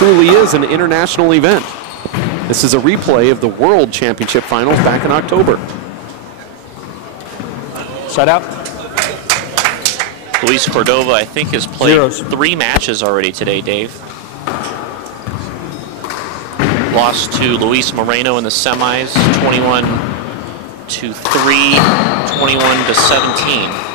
truly is an international event. This is a replay of the World Championship Finals back in October. Side out. Luis Cordova, I think, has played 3 matches already today, Dave. Lost to Luis Moreno in the semis, 21-3, 21-17.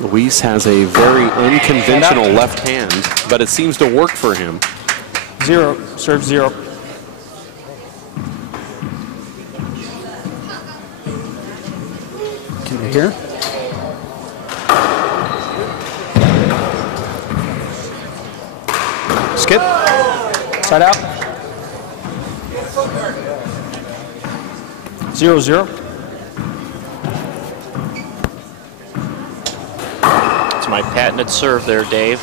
Luis has a very unconventional left hand, but it seems to work for him. 0, serve 0. Can you hear? Skip. Side out. 0-0. My patented serve there, Dave.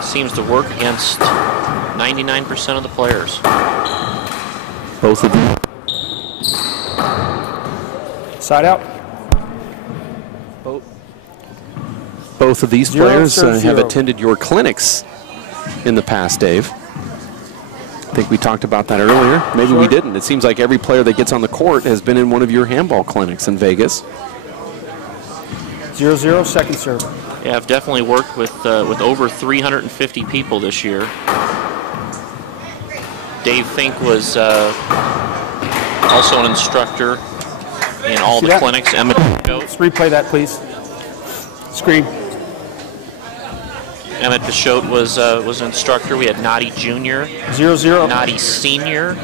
Seems to work against 99% of the players. Both of them. Side out. Both of these players have attended your clinics in the past, Dave. I think we talked about that earlier. Maybe we didn't. It seems like every player that gets on the court has been in one of your handball clinics in Vegas. 0-0, second serve. Yeah, I've definitely worked with over 350 people this year. Dave Fink was also an instructor in all the clinics. Emmett Let's replay that, please. Screen. Emmett Pichotte was an instructor. We had Nadi Jr. 0-0. Nadi Sr.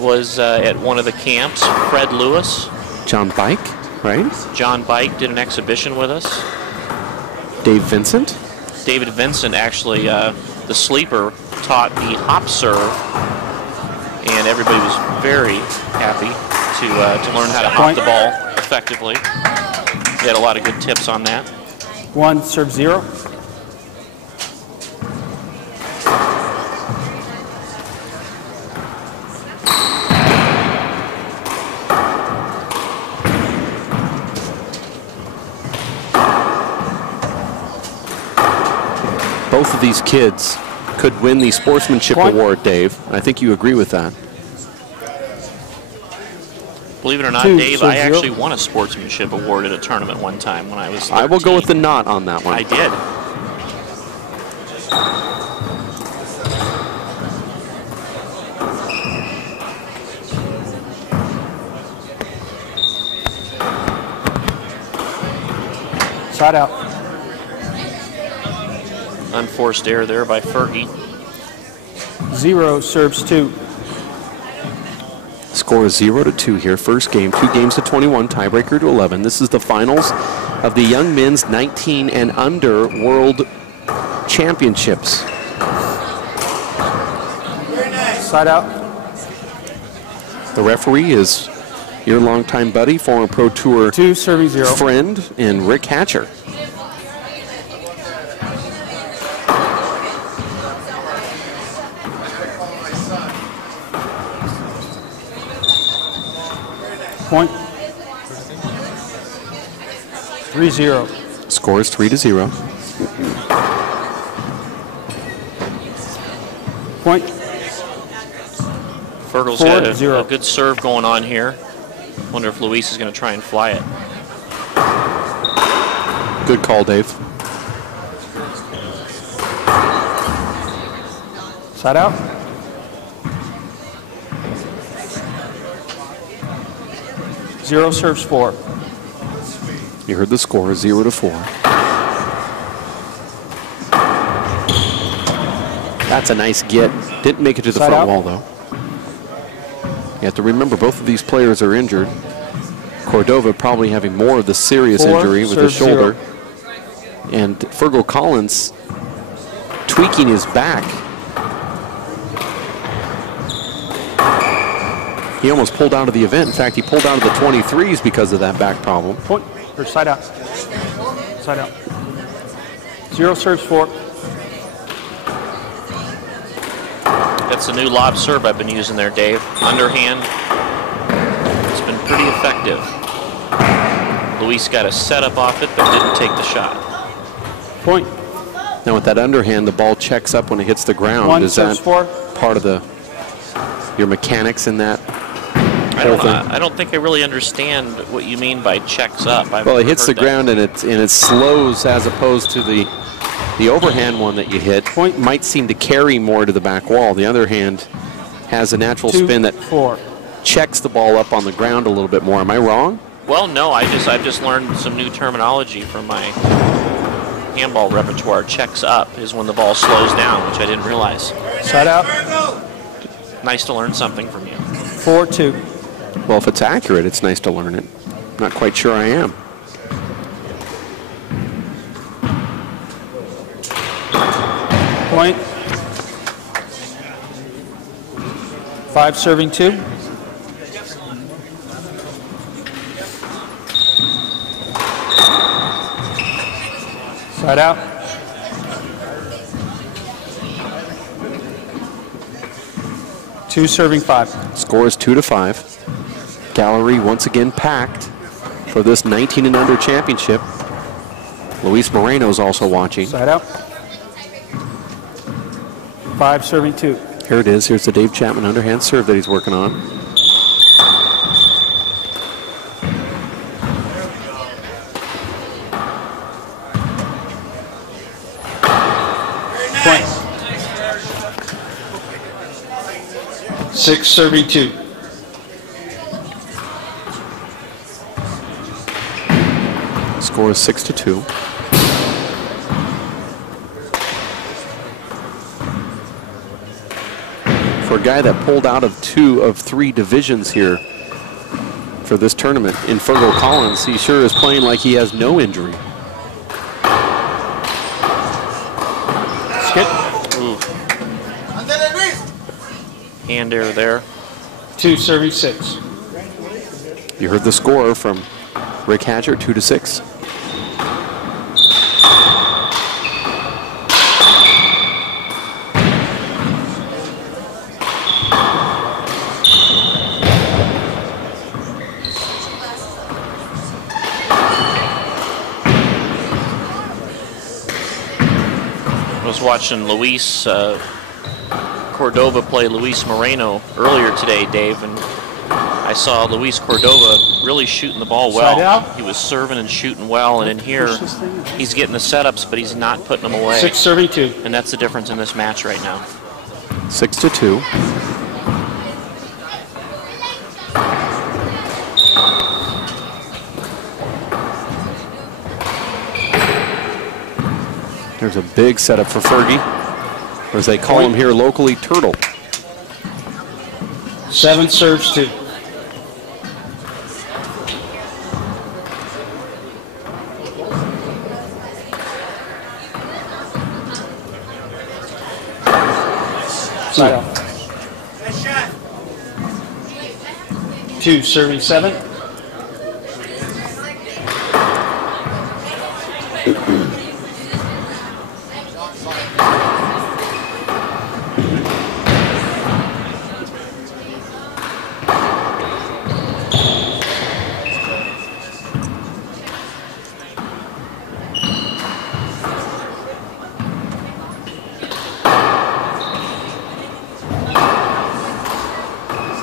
was at one of the camps. Fred Lewis. John Bike, right? John Bike did an exhibition with us. Dave Vincent? David Vincent, actually, the sleeper, taught the hop serve, and everybody was very happy to learn how to hop the ball effectively. He had a lot of good tips on that. 1, serve 0. Both of these kids could win the sportsmanship award, Dave. I think you agree with that. Believe it or not, Dave, I actually won a sportsmanship award at a tournament one time when I was 13. I will go with the not on that one. I did. Side out. Unforced error there by Fergie. 0, serves 2. Score is 0-2 here. First game, 2 games to 21, tiebreaker to 11. This is the finals of the young men's 19 and under World Championships. Side out. The referee is your longtime buddy, former Pro Tour 2, serving 0. friend, and Rick Hatcher. Point. 3-0. Score is 3-0. Point. Fergal's had a good serve going on here. Wonder if Luis is going to try and fly it. Good call, Dave. Side out. Zero, serves 4. You heard the score, 0-4. That's a nice get. Didn't make it to the front wall, though. You have to remember, both of these players are injured. Cordova probably having more of the serious injury with his shoulder. And Fergal Collins tweaking his back. He almost pulled out of the event. In fact, he pulled out of the 23s because of that back problem. Point, or side out. Side out. 0, serves 4. That's the new lob serve I've been using there, Dave. Underhand. It's been pretty effective. Luis got a setup off it, but didn't take the shot. Point. Now with that underhand, the ball checks up when it hits the ground. Is that part of your mechanics in that? I don't think I really understand what you mean by checks up. Well, it hits the ground and it slows, as opposed to the overhand one that you hit. Point might seem to carry more to the back wall. The other hand has a natural spin that checks the ball up on the ground a little bit more. Am I wrong? Well, no. I've just learned some new terminology from my handball repertoire. Checks up is when the ball slows down, which I didn't realize. Side out. Nice to learn something from you. 4-2. Well, if it's accurate, it's nice to learn it. Not quite sure I am. Point. 5 serving 2. Side out. Two serving 5. Score is 2-5. Gallery once again packed for this 19 and under championship. Luis Moreno's also watching. Side out. 5 serving 2. Here it is. Here's the Dave Chapman underhand serve that he's working on. Point. 6 serving 2. Score is 6-2. For a guy that pulled out of 2 of 3 divisions here for this tournament in Fergal Collins, he sure is playing like he has no injury. Skip. Ooh. Hand error there. 2 serving 6. You heard the score from Rick Hatcher, 2-6. I was watching Luis Cordova play Luis Moreno earlier today, Dave, and I saw Luis Cordova really shooting the ball well. He was serving and shooting well, and in here, he's getting the setups, but he's not putting them away. 6 serving 2. And that's the difference in this match right now. 6-2. There's a big setup for Fergie, or as they call him here locally, Turtle. 7 serves 2. Side out. 2 serving 7.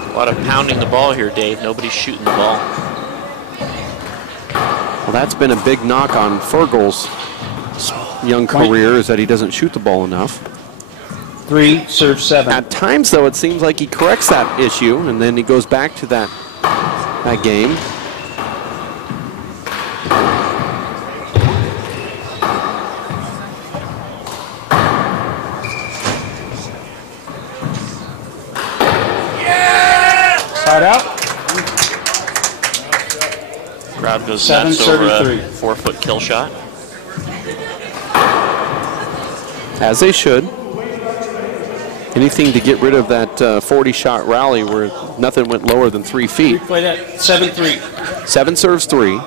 A lot of pounding the ball here, Dave. Nobody's shooting the ball. Well, that's been a big knock on Fergal's young career, is that he doesn't shoot the ball enough. 3 serve 7. At times, though, it seems like he corrects that issue, and then he goes back to that game. Side out. Crowd goes 7 nuts over a serving 3. 4-foot kill shot. As they should. Anything to get rid of that 40-shot rally where nothing went lower than 3 feet. Play that 7-3. 7 serves 3.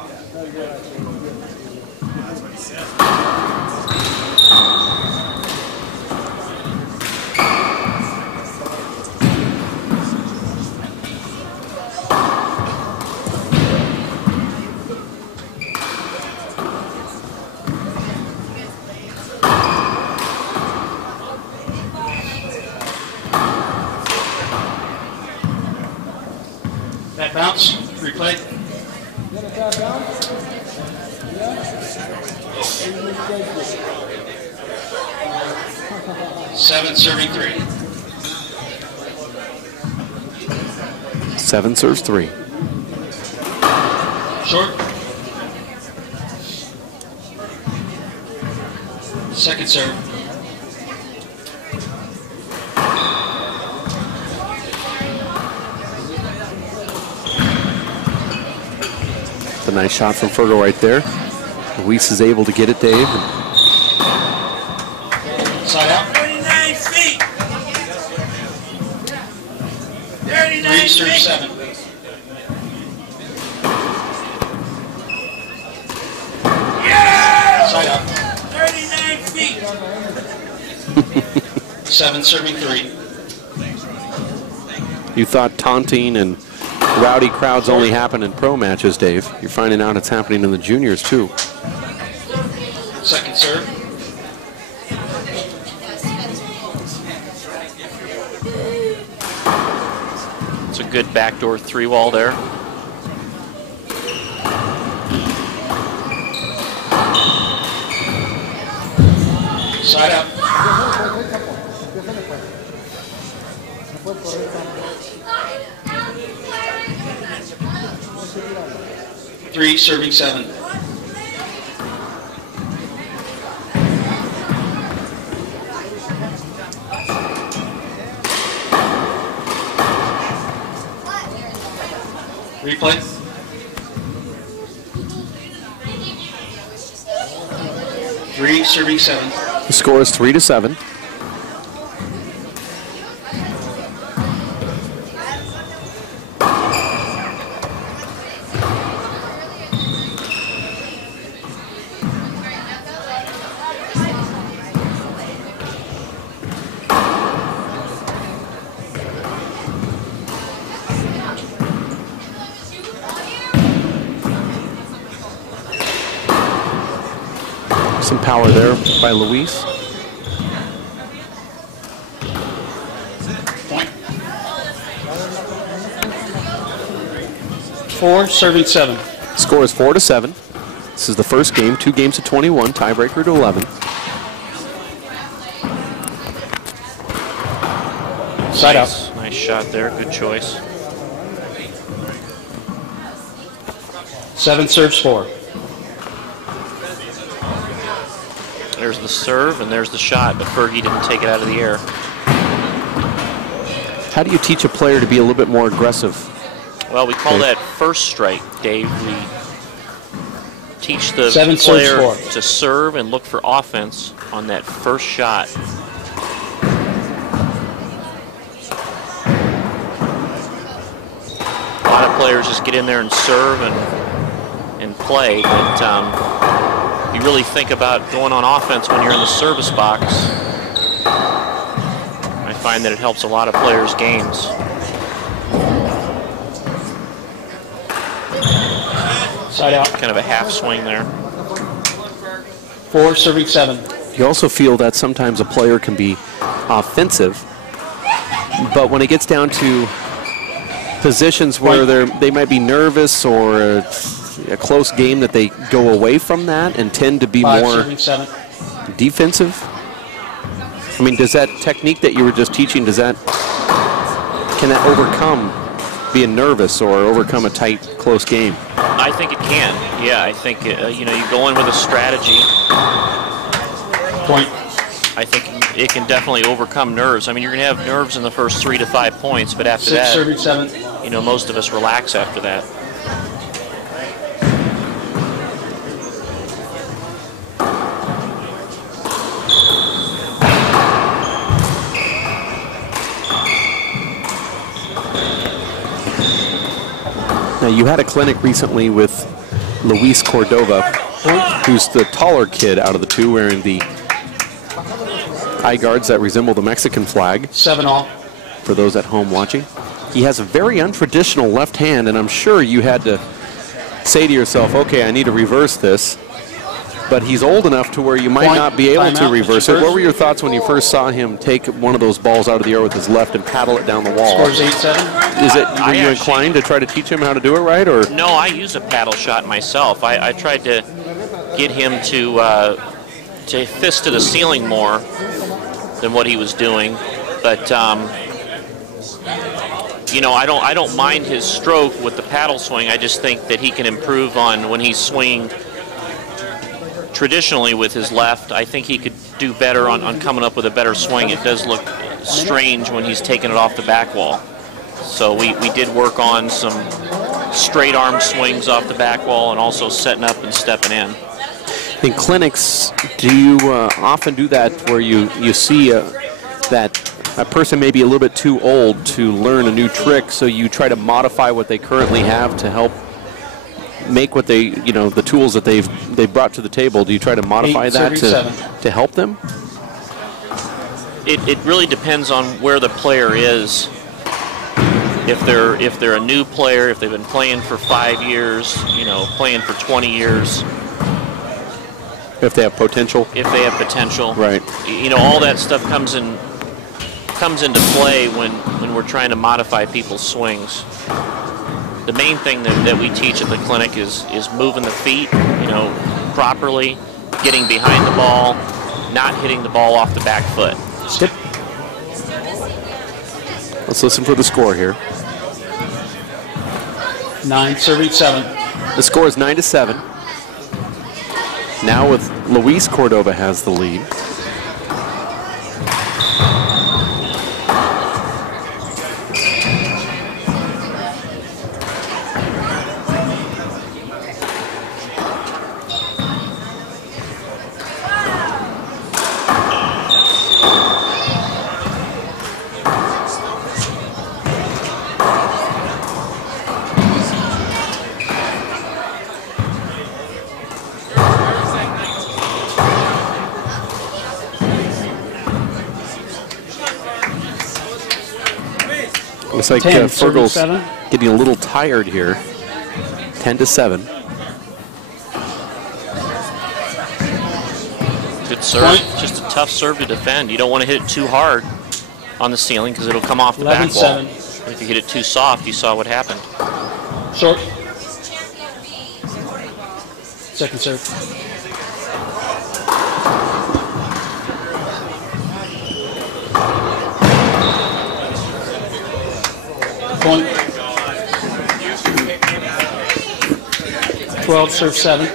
That bounce, replay. 7 serving 3. 7 serves 3. Short. Second serve. It's a nice shot from Fergal right there. Luis is able to get it, Dave. Side out. 39 feet. 39 3 serve feet. 7. Yeah! Side out. 39 feet. 7 serving 3. You thought taunting and rowdy crowds only happen in pro matches, Dave. You're finding out it's happening in the juniors, too. Second serve. It's a good backdoor 3-wall there. Side out. 3 serving 7. Replay. 3 serving 7. The score is 3-7. Some power there by Luis. Point. 4 serving 7. Score is 4-7. This is the first game, 2 games to 21, tiebreaker to 11. Side out. Nice shot there, good choice. 7 serves 4. There's the serve and there's the shot, but Fergie didn't take it out of the air. How do you teach a player to be a little bit more aggressive? Well, we call that first strike, Dave. We teach the 7 serves player 4. to serve and look for offense on that first shot. A lot of players just get in there and serve and play, but you really think about going on offense when you're in the service box. I find that it helps a lot of players' games. Side out. Kind of a half swing there. 4 serving 7. You also feel that sometimes a player can be offensive, but when it gets down to positions where they might be nervous or a close game, that they go away from that and tend to be 5 more serving 7. defensive. I mean, does that technique that you were just teaching, can that overcome being nervous or overcome a tight, close game? I think it can. Yeah, I think you know, you go in with a strategy. Point. I think it can definitely overcome nerves. I mean, you're going to have nerves in the first 3 to 5 points, but after 6 serving 7. that, you know, most of us relax after that. Now, you had a clinic recently with Luis Cordova, who's the taller kid out of the two, wearing the eye guards that resemble the Mexican flag. 7 all. For those at home watching, he has a very untraditional left hand, and I'm sure you had to say to yourself, okay, I need to reverse this. but he's old enough to where you might not be able to reverse it. What were your thoughts when you first saw him take one of those balls out of the air with his left and paddle it down the wall? Scores 8-7. Were you inclined to try to teach him how to do it right, or? No, I use a paddle shot myself. I tried to get him to fist to the ceiling more than what he was doing, but you know, I don't mind his stroke with the paddle swing. I just think that he can improve on when he's swinging traditionally with his left. I think he could do better on coming up with a better swing. It does look strange when he's taking it off the back wall. So we did work on some straight arm swings off the back wall and also setting up and stepping in. In clinics, do you often do that where you see that a person may be a little bit too old to learn a new trick, so you try to modify what they currently have to help make what they, you know, the tools that they've brought to the table? Do you try to modify that to help them? It really depends on where the player is. If they're a new player, if they've been playing for 5 years, you know, playing for 20 years. If they have potential. If they have potential. Right. You know, all that stuff comes into play when we're trying to modify people's swings. The main thing that we teach at the clinic is moving the feet, you know, properly, getting behind the ball, not hitting the ball off the back foot. Skip. Let's listen for the score here. 9, serving 7. The score is 9-7. Now with Luis Cordova has the lead. Looks like Fergal's getting a little tired here. 10-7. Good serve. Just a tough serve to defend. You don't want to hit it too hard on the ceiling because it'll come off the back wall. If you hit it too soft, you saw what happened. Short. Second serve. Point. 12, serve 7.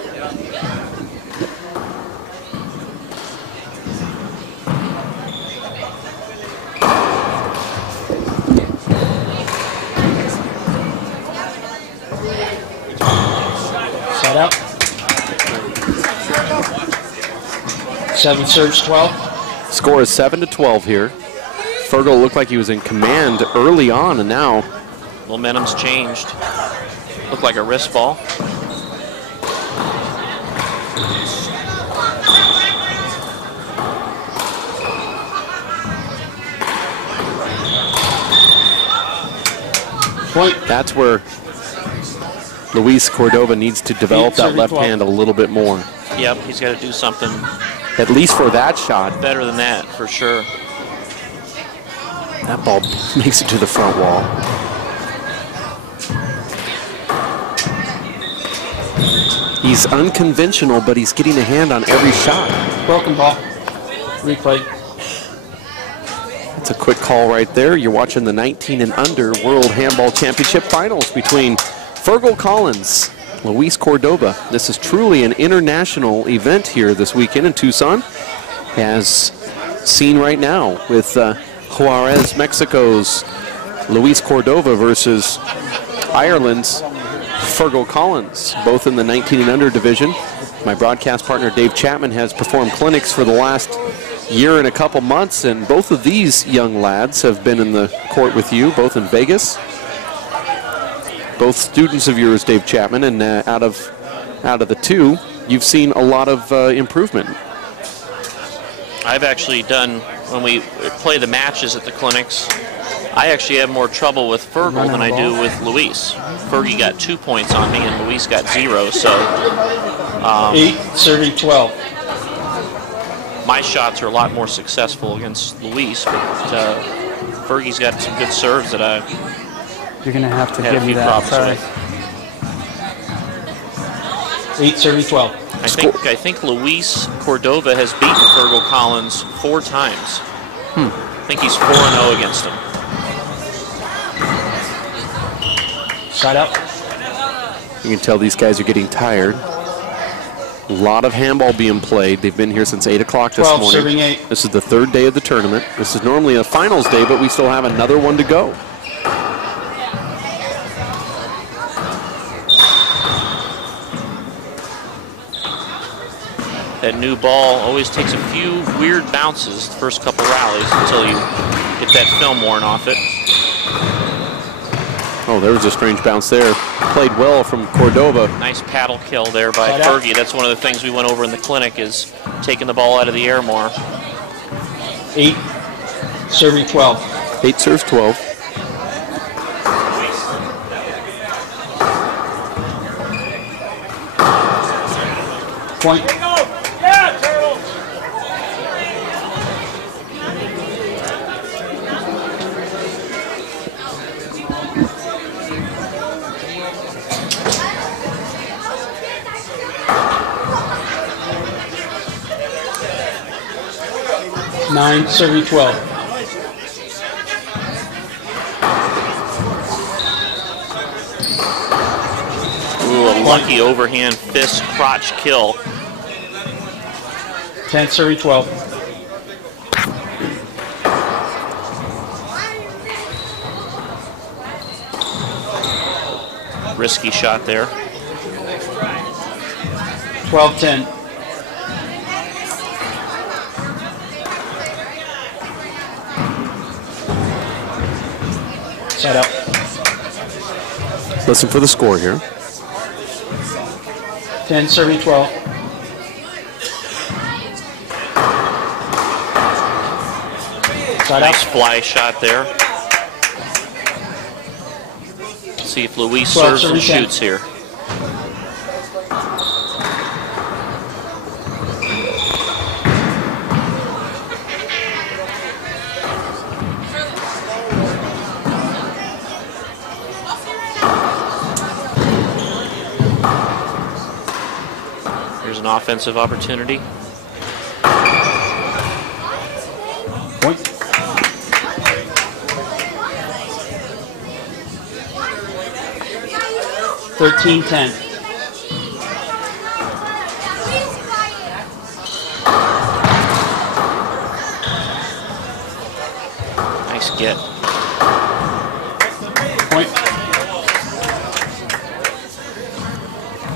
Set out. 7 serves 12. Score is 7-12 here. Fergal looked like he was in command early on, and now momentum's changed. Looked like a wrist ball. Point. That's where Luis Cordova needs to develop that left hand a little bit more. Yep, he's got to do something. At least for that shot. Better than that, for sure. That ball makes it to the front wall. He's unconventional, but he's getting a hand on every shot. Broken ball. Replay. That's a quick call right there. You're watching the 19 and under World Handball Championship Finals between Fergal Collins, Luis Cordova. This is truly an international event here this weekend in Tucson, as seen right now with Juarez, Mexico's Luis Cordova versus Ireland's Fergal Collins, both in the 19 and under division. My broadcast partner Dave Chapman has performed clinics for the last year and a couple months, and both of these young lads have been in the court with you, both in Vegas. Both students of yours, Dave Chapman, and out of the two, you've seen a lot of improvement. I've actually done, when we play the matches at the clinics, I actually have more trouble with Fergal than I do with Luis. Fergie got 2 points on me, and Luis got 0. So 8, serving 12. My shots are a lot more successful against Luis, but Fergie's got some good serves that I You're going to have to had a give me few that. problems Sorry. with. 8, serving 12. I think Luis Cordova has beaten Fergal Collins 4 times. I think he's 4-0 against him. Side out. You can tell these guys are getting tired. A lot of handball being played. They've been here since 8 o'clock this 12, morning. serving 8. This is the 3rd day of the tournament. This is normally a finals day, but we still have another one to go. That new ball always takes a few weird bounces the first couple rallies until you get that film worn off it. Oh, there was a strange bounce there. Played well from Cordova. Nice paddle kill there by Fergie. That's one of the things we went over in the clinic, is taking the ball out of the air more. 8, serving 12. 8 serves 12. Point. 9, serving 12. Ooh, a lucky overhand fist crotch kill. 10, serving 12. Risky shot there. 12-10. Side out. Listen for the score here. 10, serving 12. Side Nice out. fly shot there. See if Luis 12, serves and serving 10. shoots here. Here's an offensive opportunity. Point. 13-10. Nice get. Point.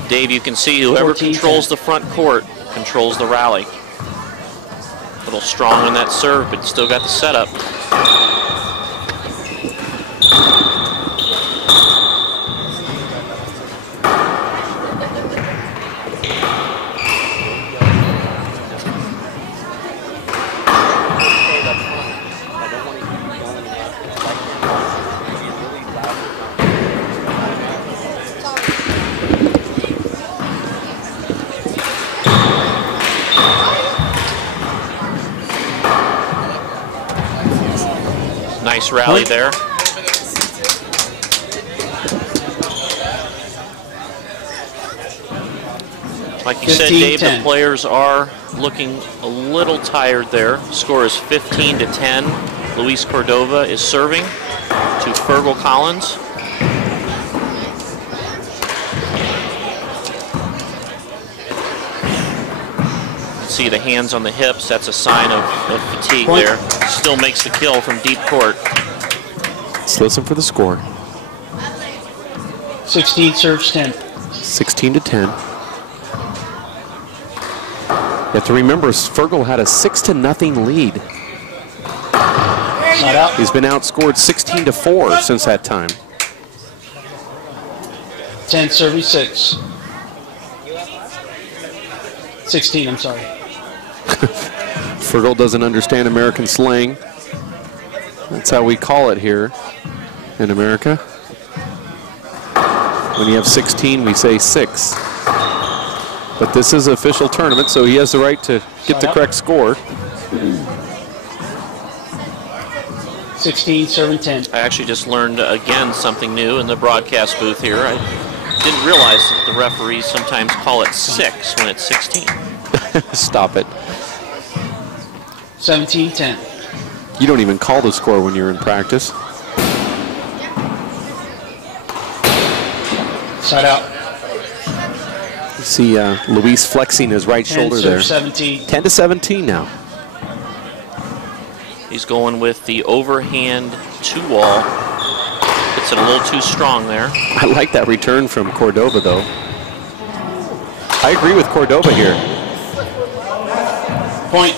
Dave, you can see whoever 14-10. controls the front court controls the rally. A little strong on that serve, but still got the setup. Nice rally there. Like you said, Dave, the players are looking a little tired there. Score is 15-10. Luis Cordova is serving to Fergal Collins. See the hands on the hips, that's a sign of fatigue there. Still makes the kill from deep court. Let's listen for the score. 16 serves 10. 16-10. You have to remember, Fergal had a 6-0 lead. Side out. He's been outscored 16-4 since that time. 10, serving 6. 16, I'm sorry. Fergal doesn't understand American slang. That's how we call it here in America. When you have 16, we say 6. But this is an official tournament, so he has the right to get the correct score. 16, serving 10. I actually just learned again something new in the broadcast booth here. I didn't realize that the referees sometimes call it 6 when it's 16. Stop it. 17-10. You don't even call the score when you're in practice. Side out. You see Luis flexing his right shoulder there. 17. 10-17 now. He's going with the overhand 2-wall. It's a little too strong there. I like that return from Cordova, though. I agree with Cordova here. Point.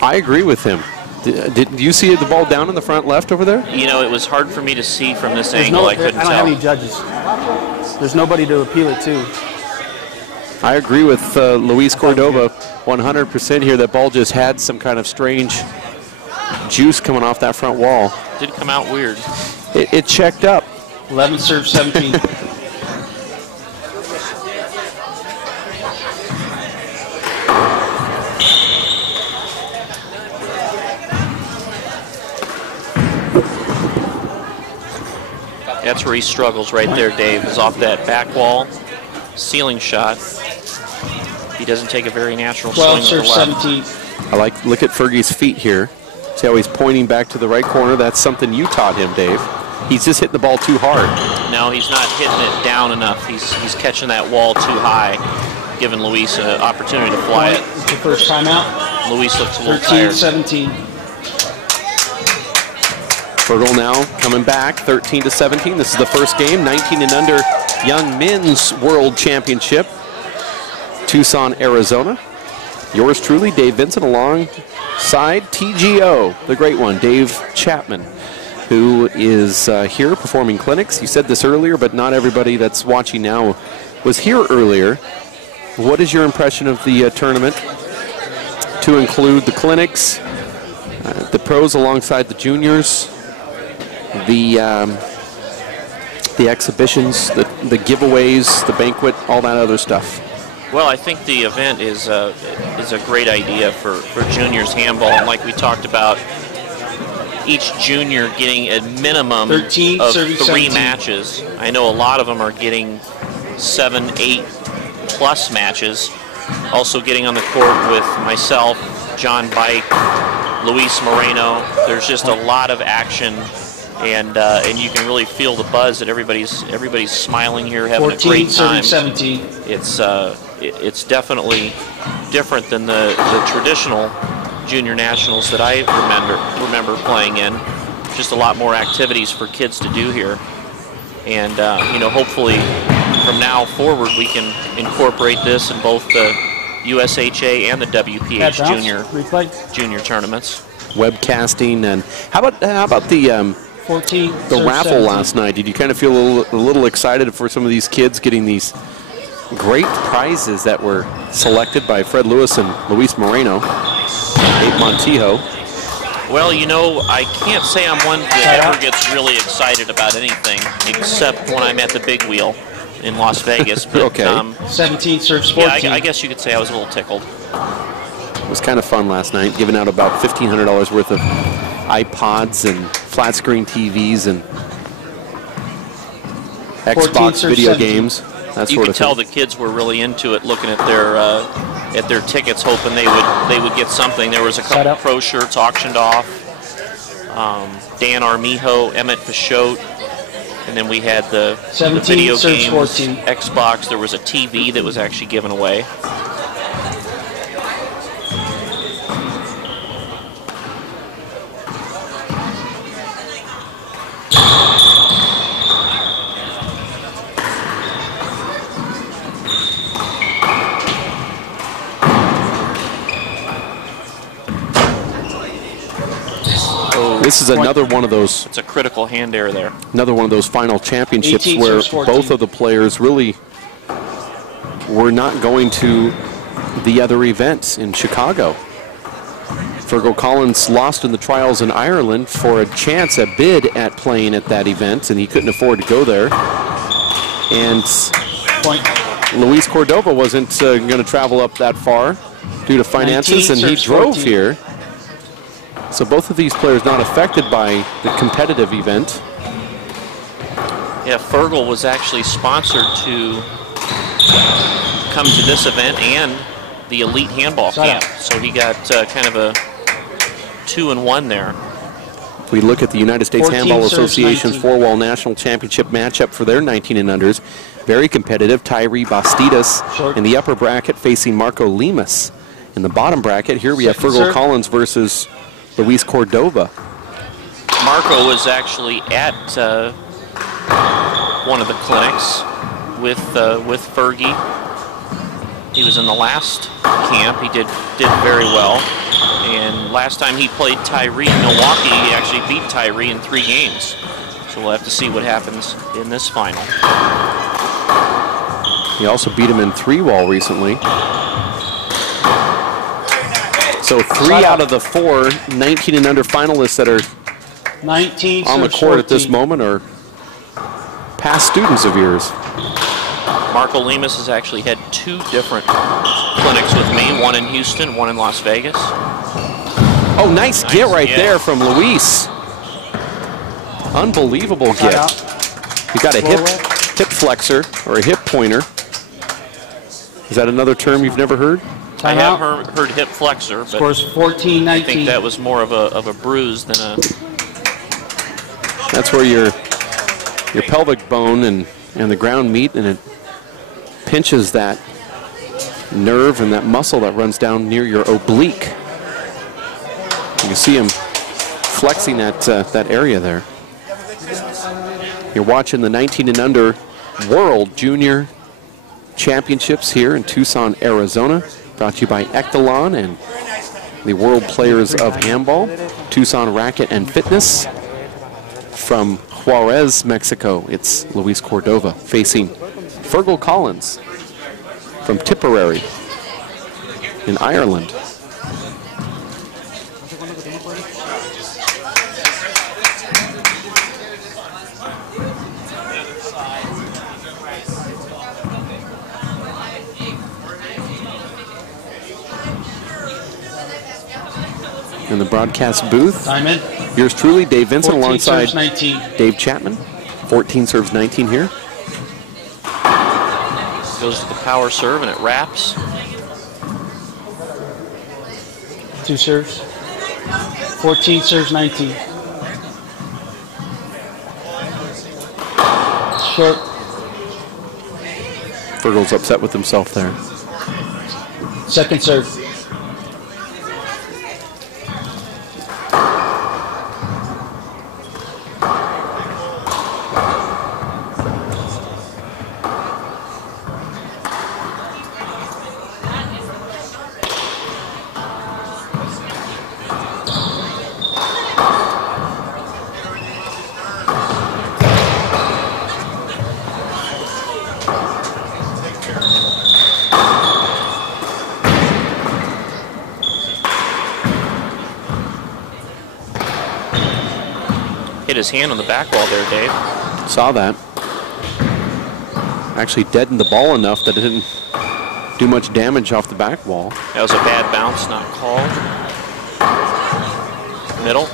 I agree with him. Did you see the ball down in the front left over there? You know, it was hard for me to see from this angle. I couldn't tell. I don't have any judges. There's nobody to appeal it to. I agree with Luis Cordova 100% here. That ball just had some kind of strange juice coming off that front wall. Did come out weird. It checked up. 11 serve 17. That's where he struggles right there, Dave, is off that back wall, ceiling shot. He doesn't take a very natural swing 12 with serve the left. 17. Look at Fergie's feet here. See how he's pointing back to the right corner? That's something you taught him, Dave. He's just hitting the ball too hard. No, he's not hitting it down enough. He's catching that wall too high, giving Luis an opportunity to fly it. It's your first timeout. Luis looks a little tired. 13-17. Fergal now coming back, 13-17. This is the first game, 19 and under Young Men's World Championship, Tucson, Arizona. Yours truly, Dave Vincent, alongside TGO, the great one, Dave Chapman, who is here performing clinics. You said this earlier, but not everybody that's watching now was here earlier. What is your impression of the tournament, to include the clinics, the pros alongside the juniors, the exhibitions, the giveaways, the banquet, all that other stuff? Well, I think the event is a great idea for juniors handball, and like we talked about, each junior getting a minimum of 3 matches. I know a lot of them are getting 7, 8 plus matches. Also getting on the court with myself, John Bike, Luis Moreno. There's just a lot of action. And you can really feel the buzz that everybody's smiling here, having a great time. 17. It's definitely different than the traditional junior nationals that I remember playing in. Just a lot more activities for kids to do here, and you know, hopefully from now forward we can incorporate this in both the USHA and the WPH junior tournaments. Webcasting, and how about the 14, the raffle 17. last night? Did you kind of feel a little excited for some of these kids getting these great prizes that were selected by Fred Lewis and Luis Moreno, Abe Montijo? Well, you know, I can't say I'm one that ever gets really excited about anything, except when I'm at the big wheel in Las Vegas. But, okay. 17 serves 14. Yeah, I guess you could say I was a little tickled. It was kind of fun last night, giving out about $1,500 worth of iPods and flat screen TVs and Xbox video games. That you could tell the kids were really into it, looking at their tickets, hoping they would get something. There was a couple pro shirts auctioned off. Dan Armijo, Emmett Pichotte, and then we had the video games, 14. Xbox. There was a TV that was actually given away. This is another one of those. It's a critical hand error there. Another one of those final championships where both of the players really were not going to the other events in Chicago. Fergal Collins lost in the trials in Ireland for a chance, a bid at playing at that event, and he couldn't afford to go there. And Luis Cordova wasn't going to travel up that far due to finances, and he drove here. So both of these players not affected by the competitive event. Yeah, Fergal was actually sponsored to come to this event and the elite handball camp. So he got kind of a 2-in-1 there. If we look at the United States Handball Association's 4-wall national championship matchup for their 19 and unders, very competitive. Tyree Bastidas in the upper bracket facing Marco Lemus. In the bottom bracket, here we have Fergal Collins versus Luis Cordova. Marco was actually at one of the clinics with Fergie. He was in the last camp. He did very well. And last time he played Tyree in Milwaukee, he actually beat Tyree in 3 games. So we'll have to see what happens in this final. He also beat him in 3-wall recently. So 3 out of the 4 19 and under finalists that are 19 on the court at this moment are past students of yours. Marco Lemus has actually had 2 different clinics with me, one in Houston, one in Las Vegas. Oh, nice get right there from Luis. Unbelievable get. He got a hip flexor or a hip pointer. Is that another term you've never heard? I have heard hip flexor, but scores 14-19. I think that was more of a bruise than a... That's where your pelvic bone and the ground meet, and it pinches that nerve and that muscle that runs down near your oblique. You can see him flexing that area there. You're watching the 19 and under World Junior Championships here in Tucson, Arizona, brought to you by Ectalon and the World Players of Handball, Tucson Racket and Fitness. From Juarez, Mexico, it's Luis Cordova facing Fergal Collins from Tipperary in Ireland. In the broadcast booth, yours truly, Dave Vincent, alongside Dave Chapman. 14 serves 19 here. Goes to the power serve and it wraps. 2 serves. 14 serves 19. Short. Fergal's upset with himself there. Second serve. Hit his hand on the back wall there, Dave. Saw that. Actually deadened the ball enough that it didn't do much damage off the back wall. That was a bad bounce, not called. Middle.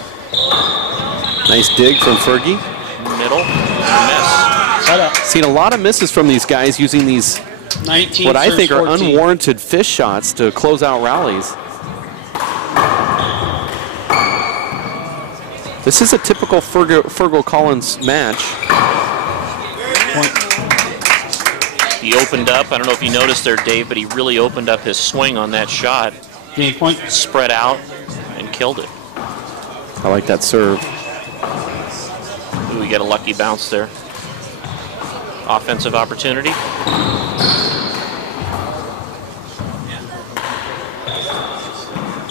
Nice dig from Fergie. Middle. Miss. Seen a lot of misses from these guys using these, what I think are unwarranted fish shots to close out rallies. This is a typical Fergal Collins match. He opened up. I don't know if you noticed there, Dave, but he really opened up his swing on that shot. Game point. Spread out and killed it. I like that serve. Ooh, we get a lucky bounce there. Offensive opportunity.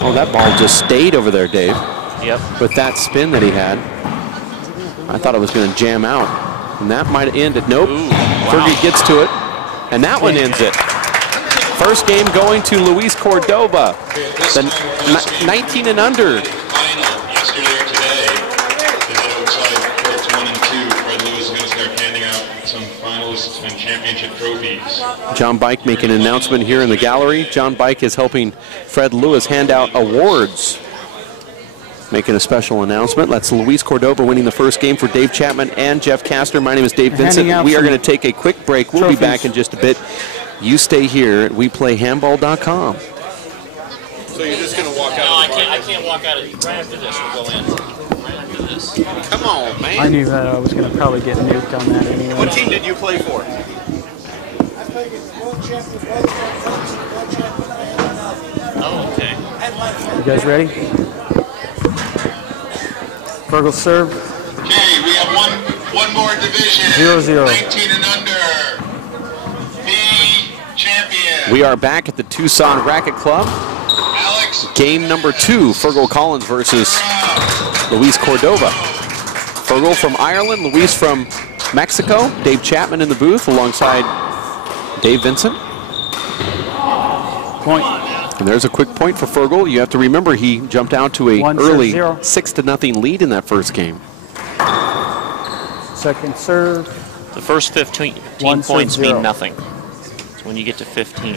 Oh, that ball just stayed over there, Dave. Yep. With that spin that he had. I thought it was going to jam out. And that might have ended. Nope. Ooh, wow. Fergie gets to it. And that one ends it. First game going to Luis Cordova, the 19 and under. Final yesterday or today. And then it looks like courts 1 and 2. Fred Lewis is going to start handing out some finals and championship trophies. John Bike making an announcement here in the gallery. John Bike is helping Fred Lewis hand out awards. Making a special announcement. That's Luis Cordova winning the first game for Dave Chapman and Jeff Castor. My name is Dave Vincent. We are going to take a quick break. We'll be back in just a bit. You stay here at WePlayHandball.com. So you're just going to walk out? No, I can't walk out right after this. We'll go in. Right after this. Come on, man. I knew that I was going to probably get nuked on that anyway. What team did you play for? Oh, okay. You guys ready? Fergal serve. Okay, we have one more division. 0-0. 19 and under. The champion. We are back at the Tucson Racket Club. Alex. Game number 2, Fergal Collins versus Luis Cordova. Fergal from Ireland, Luis from Mexico. Dave Chapman in the booth alongside Dave Vincent. Point. And there's a quick point for Fergal. You have to remember he jumped out to an early 6-0 lead in that first game. Second serve. The first 15 points mean nothing. It's when you get to 15.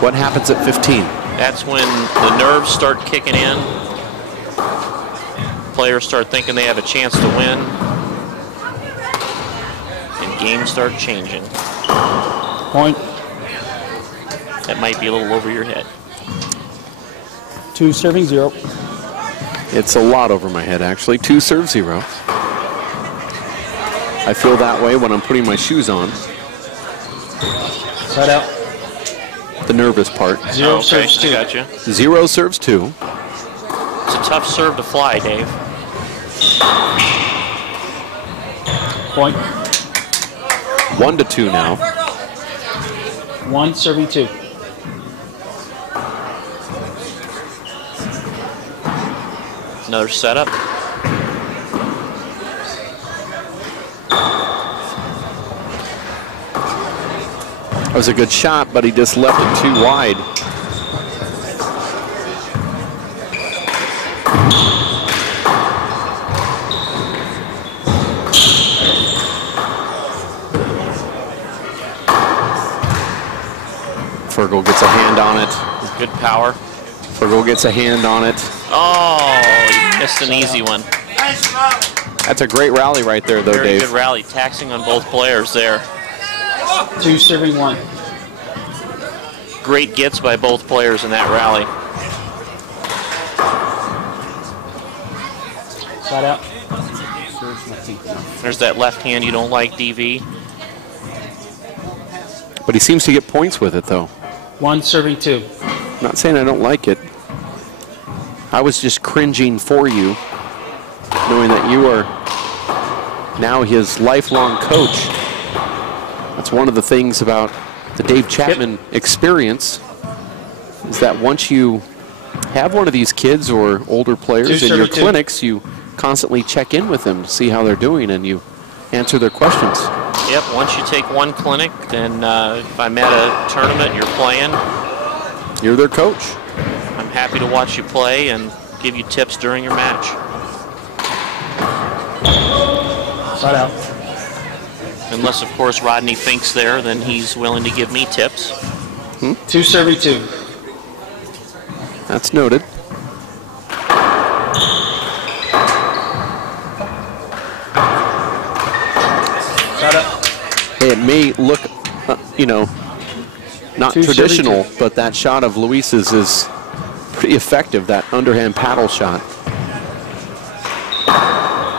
What happens at 15? That's when the nerves start kicking in. Players start thinking they have a chance to win. And games start changing. Point. That might be a little over your head. 2 serving 0. It's a lot over my head, actually. 2 serve 0. I feel that way when I'm putting my shoes on. Side out. The nervous part. 0 serves 2. Gotcha. 0 serves 2. It's a tough serve to fly, Dave. Point. 1-2 now. 1 serving 2. Another setup. That was a good shot, but he just left it too wide. Fergal gets a hand on it. Good power. Fergal gets a hand on it. Oh, he missed an easy one. That's a great rally right there, though, Very Dave. good rally, taxing on both players there. 2 serving 1. Great gets by both players in that rally. Side out. There's that left hand you don't like, DV. But he seems to get points with it, though. 1 serving 2. I'm not saying I don't like it. I was just cringing for you, knowing that you are now his lifelong coach. That's one of the things about the Dave Chapman experience, is that once you have one of these kids or older players in your clinics, you constantly check in with them to see how they're doing, and you answer their questions. Yep, once you take one clinic, then if I'm at a tournament you're playing, you're their coach. I'm happy to watch you play and give you tips during your match. Side out. Unless, of course, Rodney Fink's there, then he's willing to give me tips. 2 serving 2. That's noted. Side out. Hey, it may look, you know, not 2 traditional, but that shot of Luis's is pretty effective, that underhand paddle shot.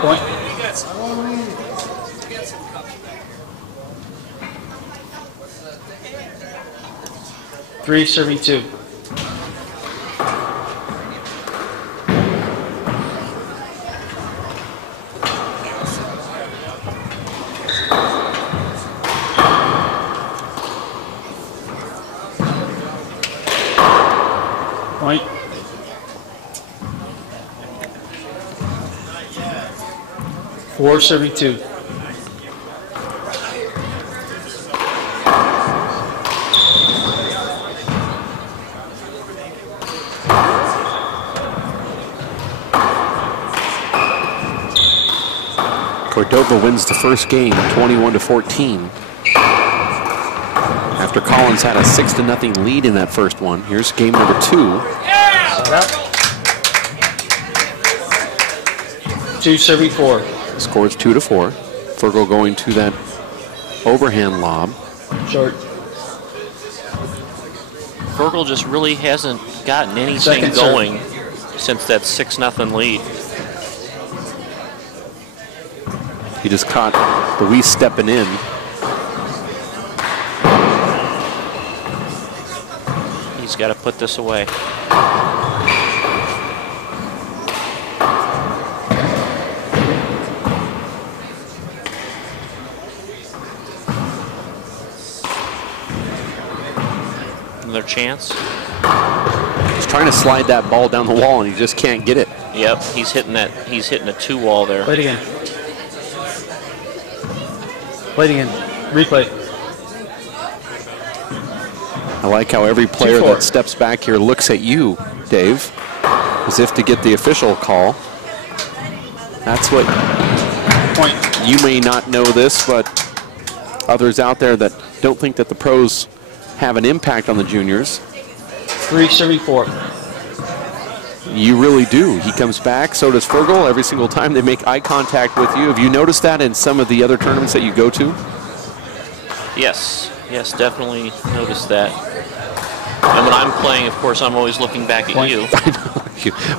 Point. Three serving 2. Point. Four serving 2. Cordova wins the first game, 21-14. After Collins had a 6-0 lead in that first one. Here's game number 2. Set up. 2 serving 4. The score is 2-4. Fergal going to that overhand lob. Short. Fergal just really hasn't gotten anything Second going since that 6-0 lead. He just caught Luis stepping in. He's got to put this away. Another chance. He's trying to slide that ball down the wall and he just can't get it. Yep, he's hitting that. He's hitting a 2-wall there. Play it again. Play it again. Replay. I like how every player 2-4. that steps back here looks at you, Dave, as if to get the official call. That's what, Point. you may not know this, but others out there that don't think that the pros have an impact on the juniors. 3 serving 4. You really do. He comes back, so does Fergal. Every single time they make eye contact with you. Have you noticed that in some of the other tournaments that you go to? Yes, yes, definitely noticed that. And when I'm playing, of course, I'm always looking back at Point. you.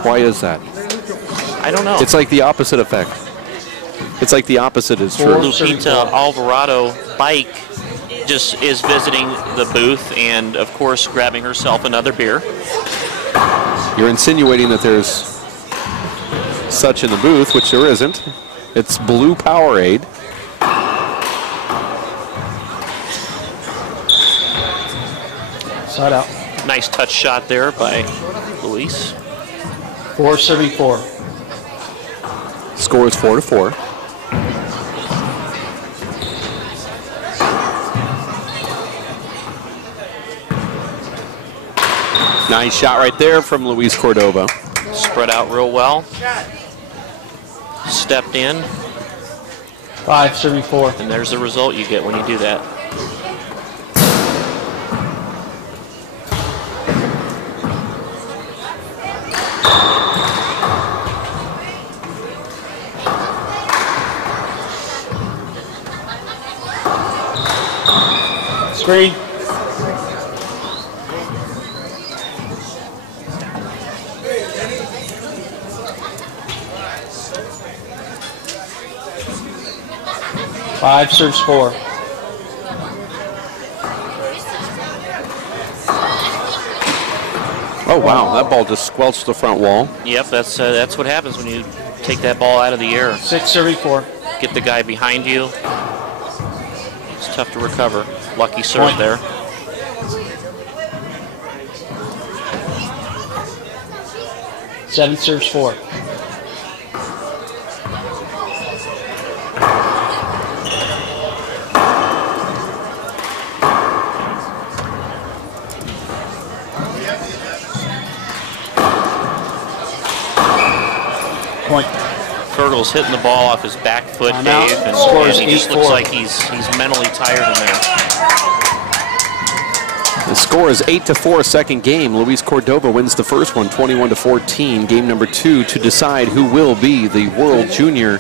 Why is that? I don't know. It's like the opposite effect. It's like the opposite is true. Lupita Alvarado Bike just is visiting the booth and, of course, grabbing herself another beer. You're insinuating that there's such in the booth, which there isn't. It's blue Powerade. Side out. Nice touch shot there by Luis. 4 serving 4. Score is 4-4. Nice shot right there from Luis Cordova. Spread out real well. Stepped in, 5 serving 4. and there's the result you get when you do that. Screen. Five serves 4. Oh, wow, that ball just squelched the front wall. Yep, that's what happens when you take that ball out of the air. 6 serving 4. Get the guy behind you. It's tough to recover. Lucky serve Point. there. Seven serves 4. Point. Fergal's hitting the ball off his back foot, Timeout. Dave, and Score is he just 8-4. looks like he's mentally tired in there. The score is 8-4, second game. Luis Cordova wins the first one, 21-14. Game number 2 to decide who will be the World Junior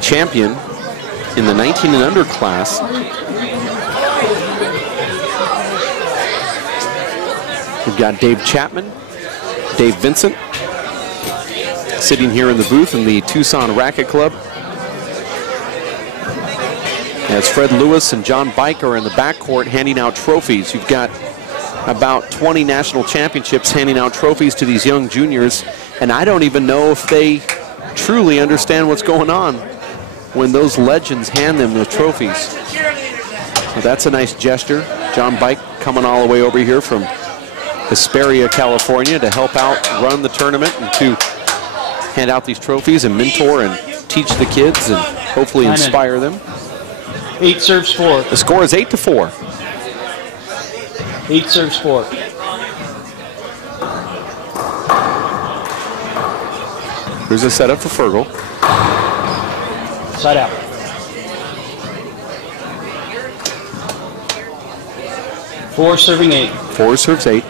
Champion in the 19 and under class. We've got Dave Chapman, Dave Vincent, sitting here in the booth in the Tucson Racket Club. As Fred Lewis and John Bike are in the backcourt handing out trophies. You've got about 20 national championships handing out trophies to these young juniors, and I don't even know if they truly understand what's going on when those legends hand them the trophies. Well, that's a nice gesture. John Bike coming all the way over here from Hesperia, California to help out run the tournament and to hand out these trophies and mentor and teach the kids and hopefully inspire them. 8 serves 4. The score is 8-4. 8 serves 4. Here's a setup for Fergal. Side out. 4 serving 8. 4 serves 8.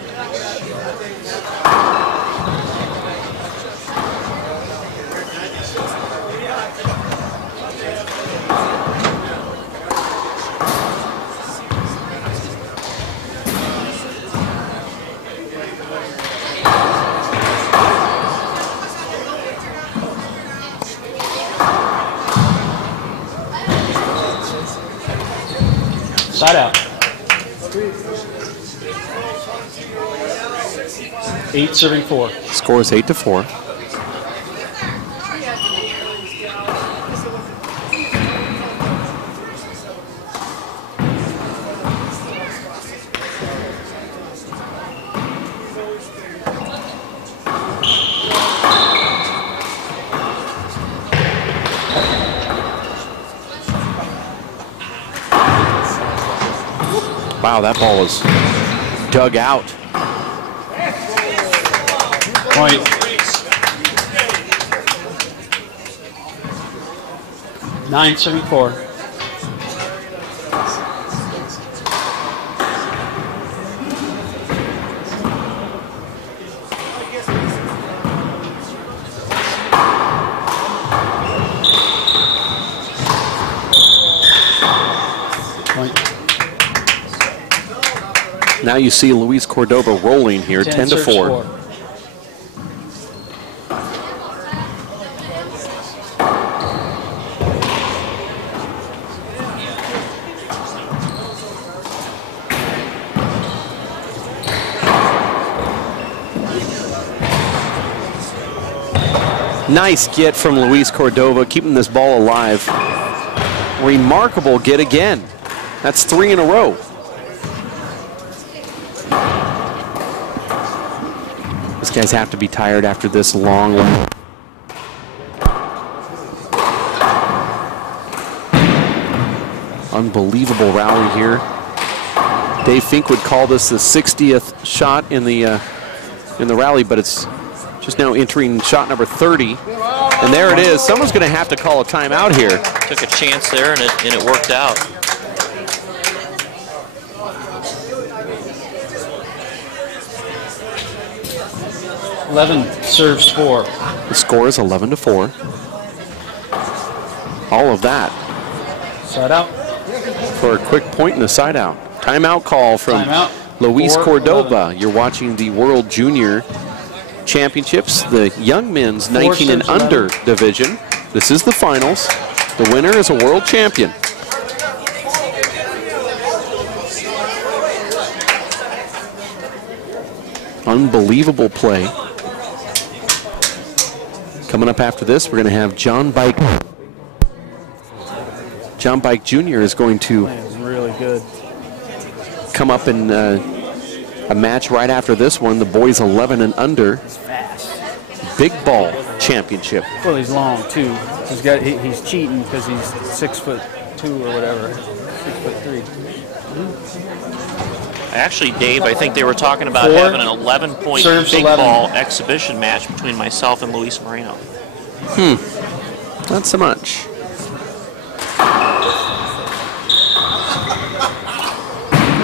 Side out. 8 serving 4. Score is 8-4. Wow, that ball was dug out. Point. Nine serving 4. Now you see Luis Cordova rolling here, 10-4. Nice get from Luis Cordova, keeping this ball alive. Remarkable get again. That's 3 in a row. These guys have to be tired after this long one. Unbelievable rally here. Dave Fink would call this the 60th shot in the rally, but it's just now entering shot number 30. And there it is. Someone's going to have to call a timeout here. Took a chance there, and it worked out. Eleven serves 4. The score is 11-4. All of that Side out. for a quick point in the side out. Timeout call from Luis Cordova. 11. You're watching the World Junior Championships, the young men's 19 and under division. This is the finals. The winner is a world champion. Unbelievable play. Coming up after this, we're going to have John Bike. John Bike Jr. is going to really good. come up in a match right after this one. The boys 11 and under. He's fast. Big ball championship. Well, he's long too. He's cheating because he's 6'2" or whatever, 6'3". Actually, Dave, I think they were talking about having an 11-point big 11. ball exhibition match between myself and Luis Moreno. Not so much.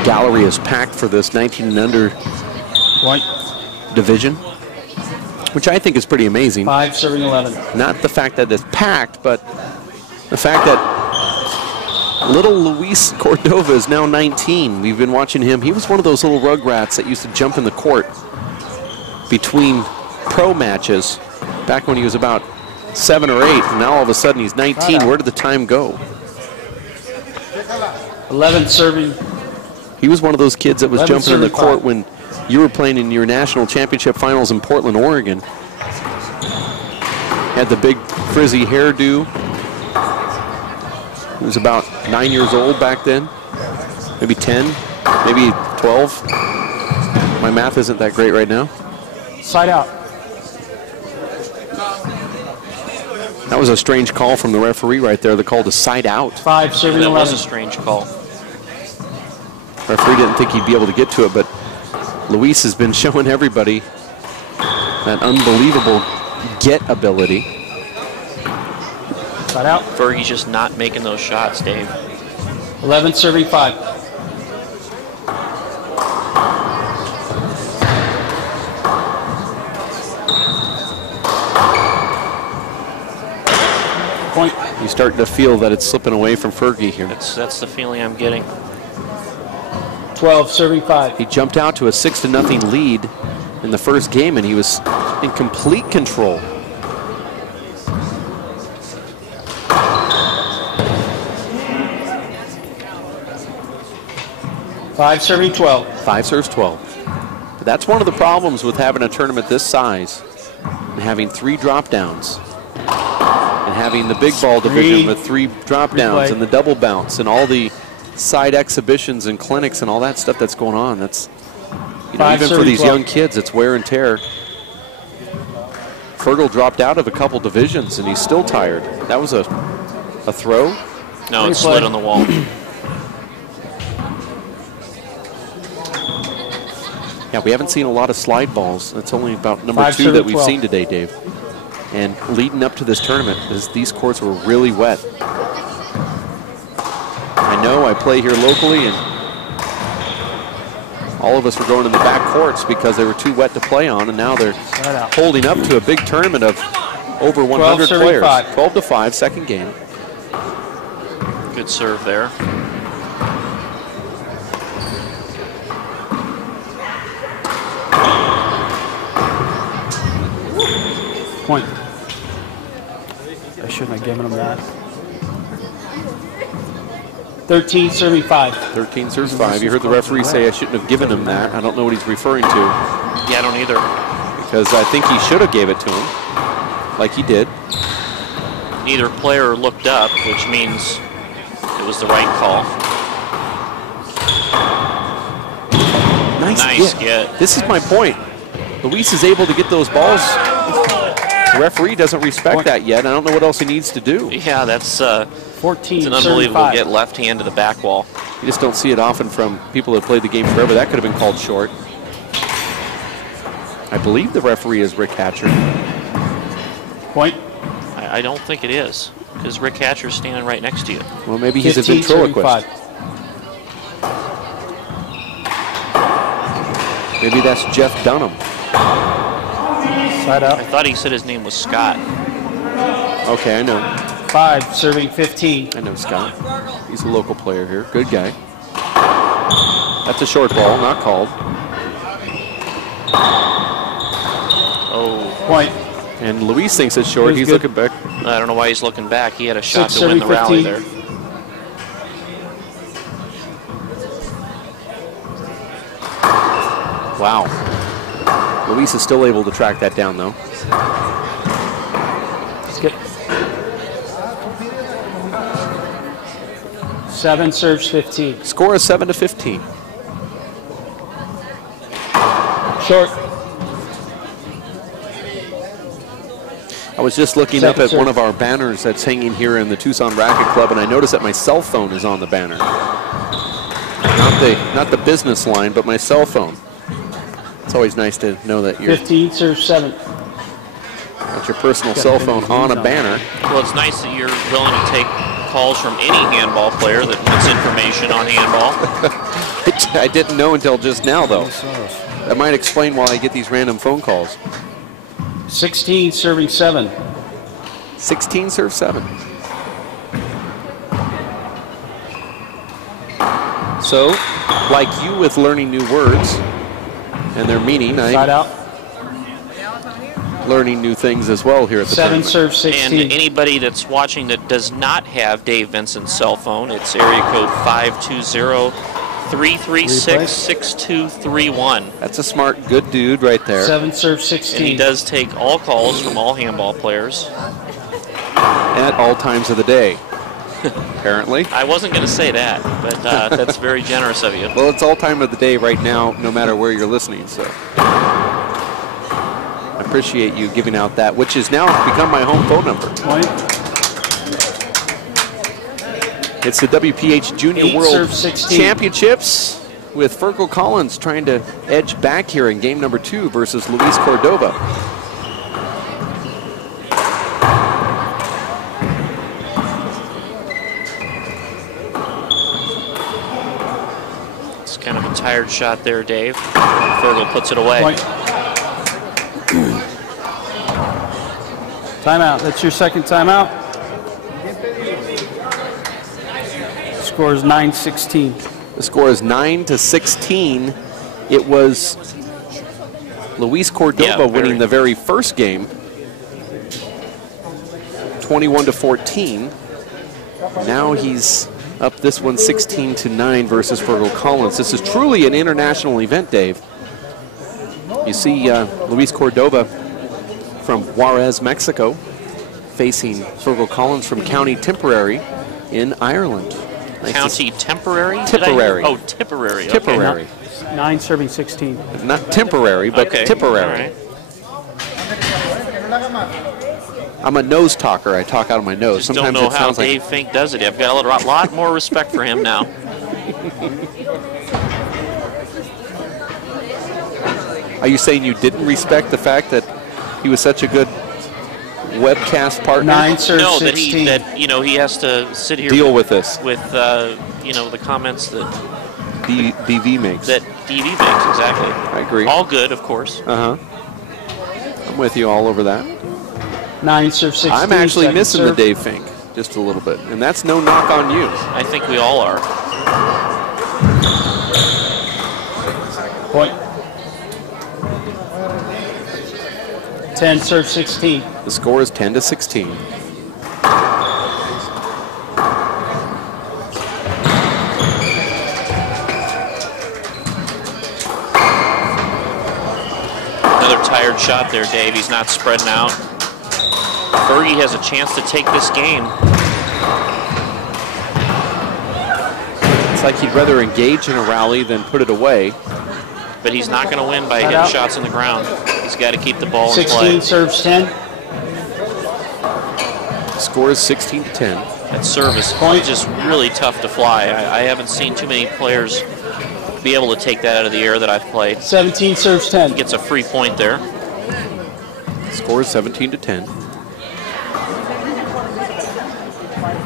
Gallery is packed for this 19 and under Point. division, which I think is pretty amazing. 5 serving 11. Not the fact that it's packed, but the fact that little Luis Cordova is now 19. We've been watching him. He was one of those little rugrats that used to jump in the court between pro matches back when he was about 7 or 8, and now all of a sudden he's 19. Where did the time go? 11 serving. He was one of those kids that was 11 jumping in the court 75. when you were playing in your national championship finals in Portland, Oregon. Had the big frizzy hairdo. He was about 9 years old back then, maybe 10, maybe 12. My math isn't that great right now. Side out. That was a strange call from the referee right there. The call to side out. 5 serving That was 11. a strange call. Referee didn't think he'd be able to get to it, but Luis has been showing everybody that unbelievable get ability. Side out. Fergie's just not making those shots, Dave. 11 serving 5. Point. You're starting to feel that it's slipping away from Fergie here. That's the feeling I'm getting. 12 serving 5. He jumped out to a 6-0 lead in the first game, and he was in complete control. Five serving 12. 5 serves 12. But that's one of the problems with having a tournament this size and having 3 drop downs. And having the big ball division with 3 drop downs and the double bounce and all the side exhibitions and clinics and all that stuff that's going on. That's, you know, even for these young kids, it's wear and tear. Fergal dropped out of a couple divisions and he's still tired. That was a throw? No, it slid on the wall. Yeah, we haven't seen a lot of slide balls. That's only about number 2 that we've seen today, Dave. And leading up to this tournament, these courts were really wet. I know I play here locally, and all of us were going in the back courts because they were too wet to play on, and now they're holding up to a big tournament of over 100 players. 12-5, second game. Good serve there. Point. I shouldn't have given him that. 13 serving 5. 13 serves 5. You heard the referee say I shouldn't have given him that. I don't know what he's referring to. Yeah, I don't either. Because I think he should have gave it to him, like he did. Neither player looked up, which means it was the right call. Nice get. This is my point. Luis is able to get those balls. The referee doesn't respect that yet. I don't know what else he needs to do. Yeah, that's 14. It's an unbelievable get left hand to the back wall. You just don't see it often from people that played the game forever. That could have been called short. I believe the referee is Rick Hatcher. Point. I don't think it is, because Rick Hatcher's standing right next to you. Well, maybe he's a ventriloquist. Maybe that's Jeff Dunham. Side out. I thought he said his name was Scott. Okay, I know. 5 serving 15. I know Scott. He's a local player here. Good guy. That's a short ball, not called. Oh. Point. And Luis thinks it's short. He's looking back. I don't know why he's looking back. He had a shot to win the rally there. Wow. Luis is still able to track that down, though. Let's get 7 serves 15. Score is 7-15. Short. I was just looking up at one of our banners that's hanging here in the Tucson Racket Club, and I noticed that my cell phone is on the banner. Not the business line, but my cell phone. It's always nice to know that you're 15 serves 7. got your personal cell phone on a banner. Well, it's nice that you're willing to take calls from any handball player that wants information on handball. I didn't know until just now, though. That might explain why I get these random phone calls. 16 serving 7. 16 serve 7. So, like you with learning new words and their meaning, Side out. learning new things as well here at the 7 tournament. serve 16. And anybody that's watching that does not have Dave Vincent's cell phone, it's area code 520-336-6231. That's a smart, good dude right there. 7 serve 16. And he does take all calls from all handball players. At all times of the day, apparently. I wasn't going to say that, but that's very generous of you. Well, it's all time of the day right now, no matter where you're listening, so. I appreciate you giving out that, which has now become my home phone number. Point. It's the WPH Junior World Championships with Fergal Collins trying to edge back here in game number 2 versus Luis Cordova. tired shot there, Dave. Fergal puts it away. Point. Timeout. That's your second timeout. Score is 9-16. The score is 9-16. It was Luis Cordova winning the very first game, 21-14. Now he's up this one 16-9 versus Fergal Collins. This is truly an international event, Dave. You see Luis Cordova from Juarez, Mexico, facing Fergal Collins from County Tipperary in Ireland. Nice. County Tipperary? Tipperary. Oh, Tipperary. Okay. Tipperary. 9 serving 16. Not temporary, but okay. Tipperary. Right. I'm a nose talker. I talk out of my nose. Just Sometimes don't know it how sounds Dave Fink does it. I've got a lot more respect for him now. Are you saying you didn't respect the fact that he was such a good webcast partner? 9 serve No, 16. that he has to sit here Deal with this. with the comments that DV makes. that DV makes, exactly. I agree. All good, of course. I'm with you all over that. 9 serve 16. I'm actually second missing serve. the Dave Fink just a little bit, and that's no knock on you. I think we all are. Point. 10 serve 16. The score is 10-16. Another tired shot there, Dave. He's not spreading out. Fergie has a chance to take this game. It's like he'd rather engage in a rally than put it away. But he's not going to win by hitting shots on the ground. He's got to keep the ball in 16 play. serves 10. The score is 16-10. That service is just really tough to fly. I haven't seen too many players be able to take that out of the air that I've played. 17 serves 10. He gets a free point there. The score is 17-10.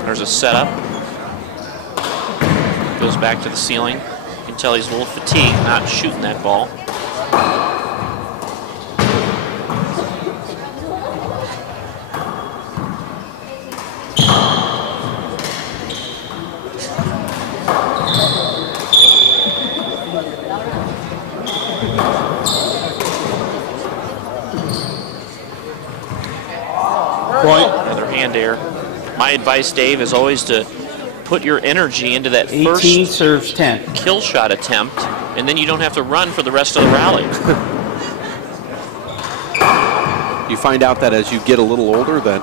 There's a setup. Goes back to the ceiling. You can tell he's a little fatigued not shooting that ball. Point. Another hand air. My advice, Dave, is always to put your energy into that 18 first serves 10. kill shot attempt, and then you don't have to run for the rest of the rally. You find out that as you get a little older that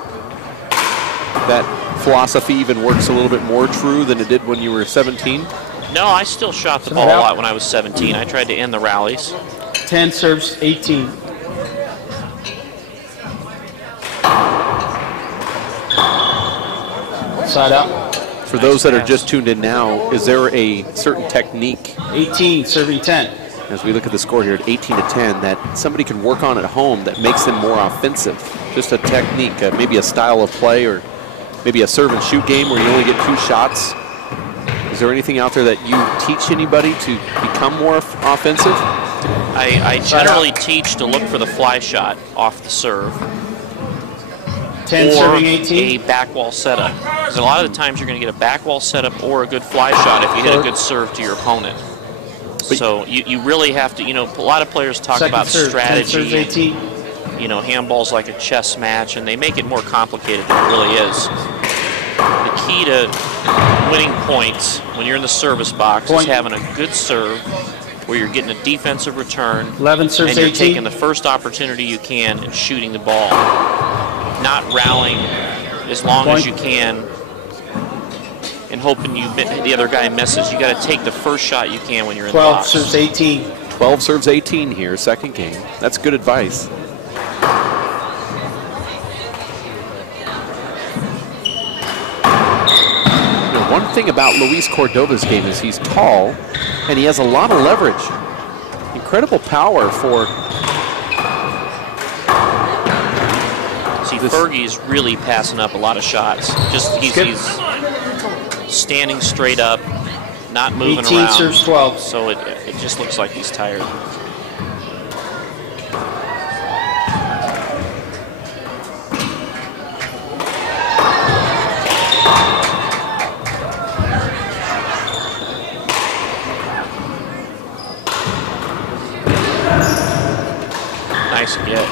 philosophy even works a little bit more true than it did when you were 17? No, I still shot the ball a lot when I was 17. I tried to end the rallies. 10 serves 18. Side out. For those that are just tuned in now, is there a certain technique 18 serving 10. as we look at the score here at 18-10 that somebody can work on at home that makes them more offensive? Just a technique, maybe a style of play, or maybe a serve and shoot game where you only get 2 shots. Is there anything out there that you teach anybody to become more offensive? I generally teach to look for the fly shot off the serve. 10 or serving a 18. back wall setup. Because a lot of the times you're going to get a back wall setup or a good fly shot if you hit a good serve to your opponent. So you really have to, a lot of players talk Second about serve, strategy. 10 serves 18. Handball's like a chess match, and they make it more complicated than it really is. The key to winning points when you're in the service box is having a good serve where you're getting a defensive return 11 serves and you're 18. taking the first opportunity you can and shooting the ball. Not rallying as long as you can and hoping the other guy misses. You got to take the first shot you can when you're in the 12 box. serves 18. 12 serves 18 here, second game. That's good advice. One thing about Luis Cordova's game is he's tall and he has a lot of leverage. Incredible power for... See, Fergie's really passing up a lot of shots. He's standing straight up, not moving 18 around. serves 12. So it Just looks like he's tired. Nice get.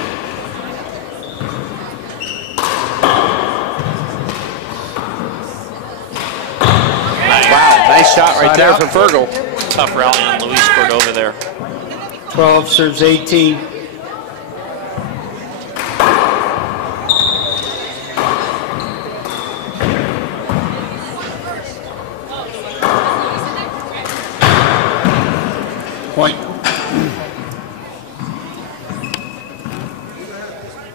Nice shot right there from Fergal. Tough rally on Luis Cordova there. 12 serves 18. Point.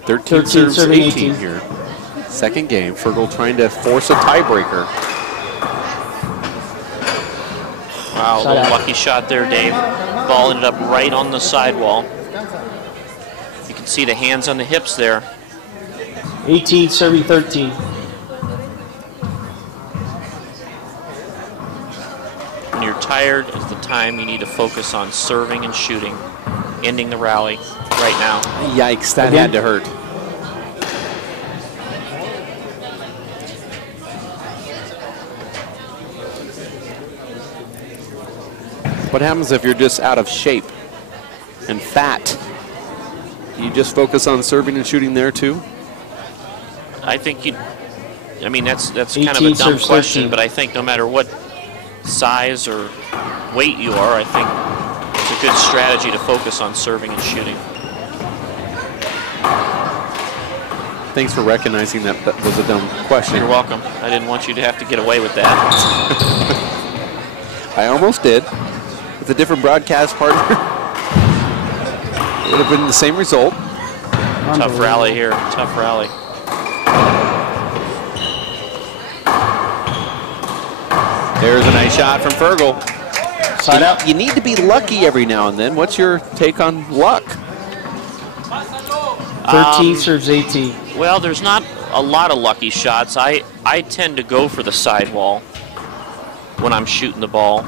13 serves 18 here. Second game. Fergal trying to force a tiebreaker. Wow, a little lucky shot there, Dave. Ball ended up right on the sidewall. You can see the hands on the hips there. 18 serving 13. When you're tired is the time you need to focus on serving and shooting, ending the rally right now. Yikes, that had to hurt. What happens if you're just out of shape and fat? You just focus on serving and shooting there too? I think I mean, that's kind of a dumb question, but I think no matter what size or weight you are, I think it's a good strategy to focus on serving and shooting. Thanks for recognizing that was a dumb question. You're welcome. I didn't want you to have to get away with that. I almost did. With a different broadcast partner, it would have been the same result. Tough rally here. Tough rally. There's a nice shot from Fergal. Side out. You need to be lucky every now and then. What's your take on luck? 13 serves 18. Well, there's not a lot of lucky shots. I tend to go for the sidewall when I'm shooting the ball.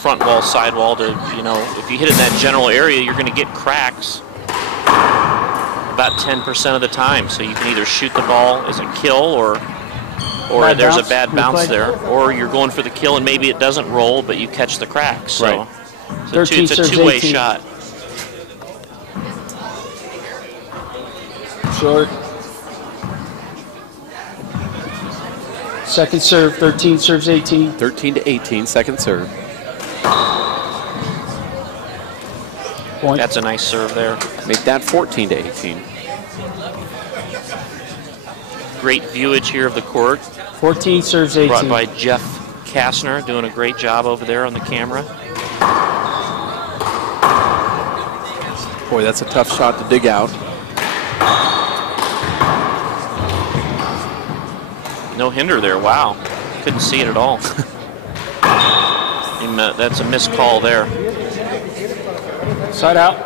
Front wall, side wall to, you know, if you hit it in that general area, you're going to get cracks about 10% of the time. So you can either shoot the ball as a kill or there's a bad bounce there, or you're going for the kill and maybe it doesn't roll, but you catch the cracks. So it's a two-way shot. Short. Second serve, 13 serves 18. 13 to 18, second serve. Point. That's a nice serve there. Make that 14 to 18. Great viewage here of the court. 14 serves 18. Brought by Jeff Kastner, doing a great job over there on the camera. Boy, that's a tough shot to dig out. No hinder there, wow. Couldn't see it at all. That's a missed call there. Side out.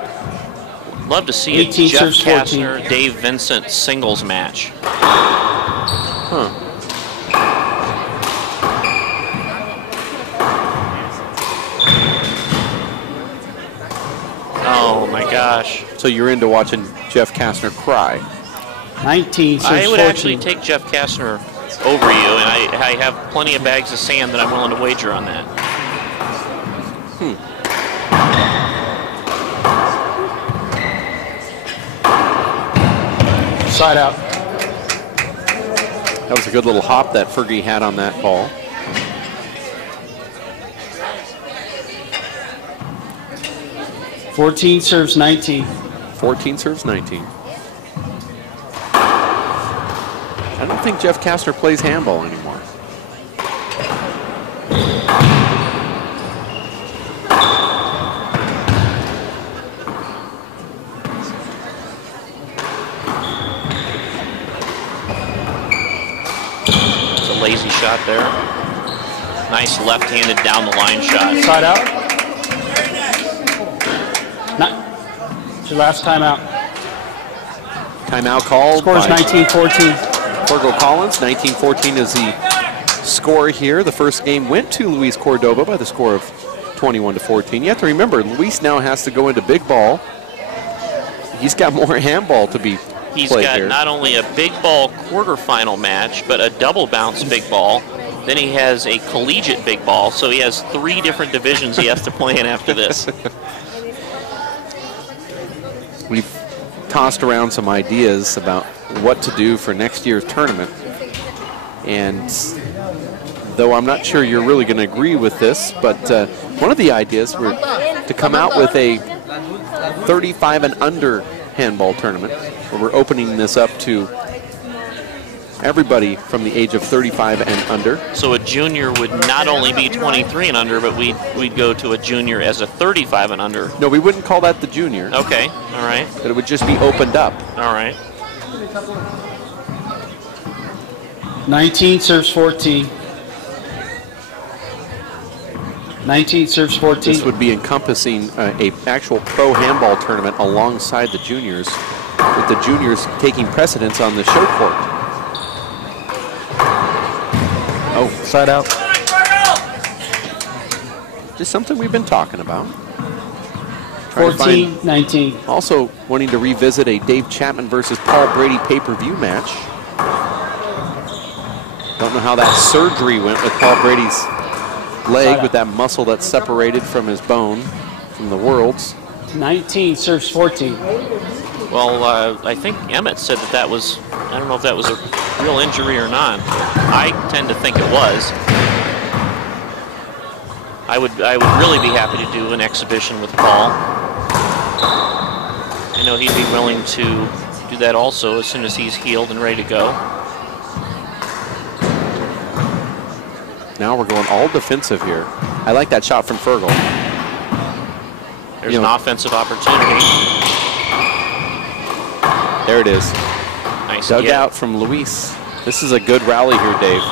Love to see a Jeff Kastner, Dave Vincent singles match. Huh. Oh my gosh. So you're into watching Jeff Kastner cry. 19 serves 14. I would actually take Jeff Kastner over you, and I have plenty of bags of sand that I'm willing to wager on that. Side out. That was a good little hop that Fergie had on that ball. $14 serves 19. 14 serves 19. I don't think Jeff Kastner plays handball anymore. It's a lazy shot there. Nice left-handed down the line shot. Side out. It's your last timeout. Timeout called. Scores 19-14. Fergal Collins. 19-14 is the score here. The first game went to Luis Cordova by the score of 21-14. You have to remember, Luis now has to go into big ball. He's got more handball to be He's played got here. not only a big ball quarterfinal match, but a double bounce big ball. Then he has a collegiate big ball, so he has 3 different divisions he has to play in after this. We've tossed around some ideas about what to do for next year's tournament. And though I'm not sure you're really going to agree with this, but one of the ideas were to come out with a 35 and under handball tournament, where we're opening this up to everybody from the age of 35 and under. So a junior would not only be 23 and under, but we'd go to a junior as a 35 and under. No, we wouldn't call that the junior. Okay, all right. But it would just be opened up. All right. 19 serves 14. 19 serves 14. This would be encompassing a actual pro handball tournament alongside the juniors, with the juniors taking precedence on the show court. Oh, Side out. just something we've been talking about. Trying to find- 14-19. Also wanting to revisit a Dave Chapman versus Paul Brady pay-per-view match. Don't know how that surgery went with Paul Brady's leg, with that muscle that's separated from his bone from the Worlds. 19 serves 14. Well, I think Emmett said that was, I don't know if that was a real injury or not. I tend to think it was. I would really be happy to do an exhibition with Paul. I know he'd be willing to do that also as soon as he's healed and ready to go. Now we're going all defensive here. I like that shot from Fergal. There's an offensive opportunity. There it is. Nice Dug get. out from Luis. This is a good rally here, Dave.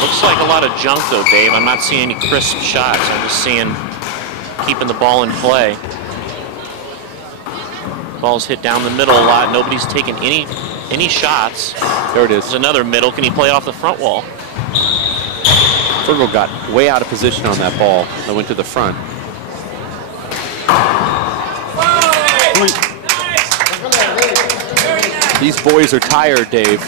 Looks like a lot of junk though, Dave. I'm not seeing any crisp shots. I'm just seeing keeping the ball in play. Ball's hit down the middle a lot. Nobody's taking any shots. There it is. There's another middle. Can he play off the front wall? Fergal got way out of position on that ball that went to the front. These boys are tired, Dave.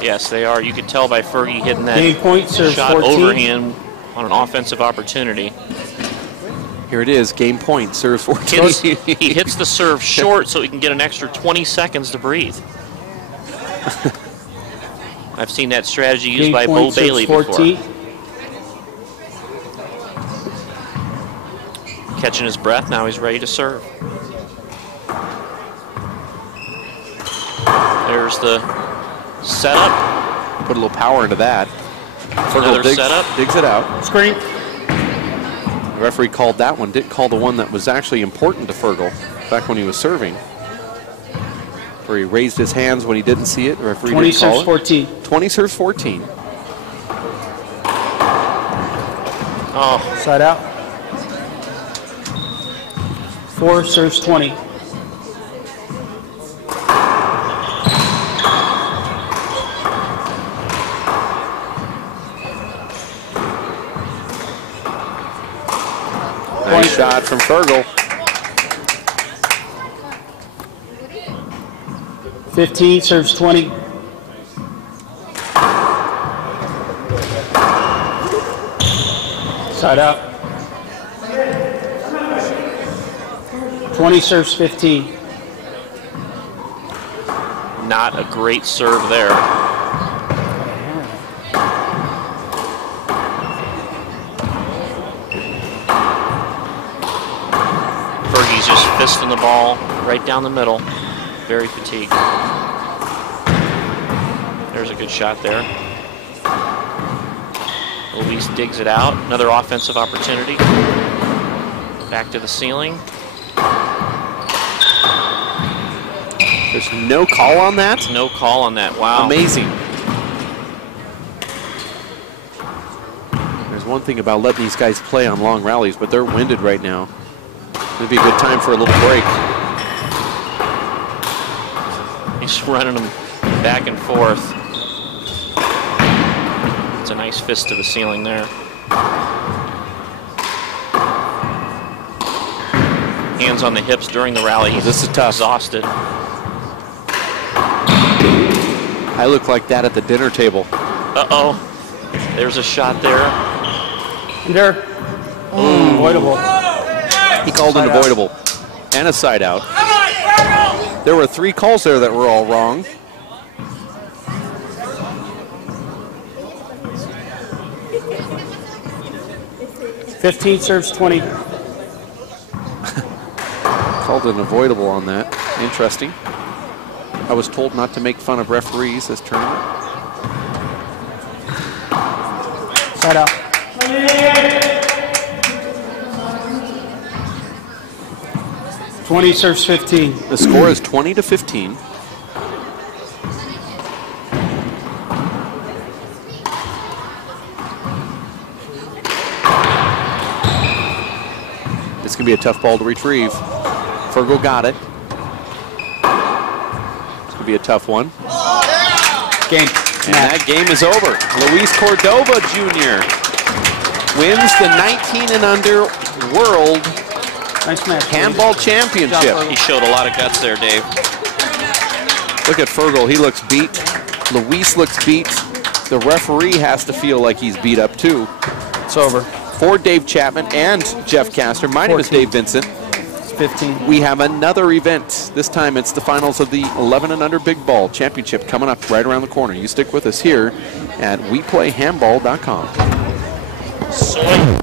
Yes, they are. You could tell by Fergie hitting that Game point, serve shot 14. overhand on an offensive opportunity. Here it is, game point, serves 14. He hits the serve short so he can get an extra 20 seconds to breathe. I've seen that strategy used Game by Bo point, serves Bailey 14. before. Catching his breath, now he's ready to serve. There's the setup. Put a little power into that. Another Fergal setup. digs it out. Screen. The referee called that one, didn't call the one that was actually important to Fergal back when he was serving, where he raised his hands when he didn't see it. The referee 20 didn't call serves it. 14. 20 serves 14. Oh, Side out. 4 serves 20. Nice shot from Fergal. 15 serves 20. Side out. 20 serves 15. not a great serve there. Fergie's just fisting the ball right down the middle. Very fatigued. There's a good shot there. Luis digs it out. Another offensive opportunity. Back to the ceiling. There's no call on that? No call on that. Wow. Amazing. There's one thing about letting these guys play on long rallies, but they're winded right now. It'd be a good time for a little break. He's running them back and forth. It's a nice fist to the ceiling there. Hands on the hips during the rally. He's this is tough. Exhausted. I look like that at the dinner table. Uh-oh. There's a shot there. There. Avoidable. He called an avoidable and a side out. There were 3 calls there that were all wrong. $15 serves 20. Called an avoidable on that. Interesting. I was told not to make fun of referees this tournament. Side out. 20 serves 15. The score is 20-15. It's going to be a tough ball to retrieve. Fergal got it. It's going to be a tough one. Game. And that game is over. Luis Cordova Jr. wins the 19 and under World Nice match, Handball Championship. He showed a lot of guts there, Dave. Look at Fergal. He looks beat. Luis looks beat. The referee has to feel like he's beat up too. It's over. For Dave Chapman and Jeff Castor, my name is Dave Vincent. It's 15. We have another event. This time it's the finals of the 11 and under Big Ball Championship coming up right around the corner. You stick with us here at WePlayHandball.com. Soy.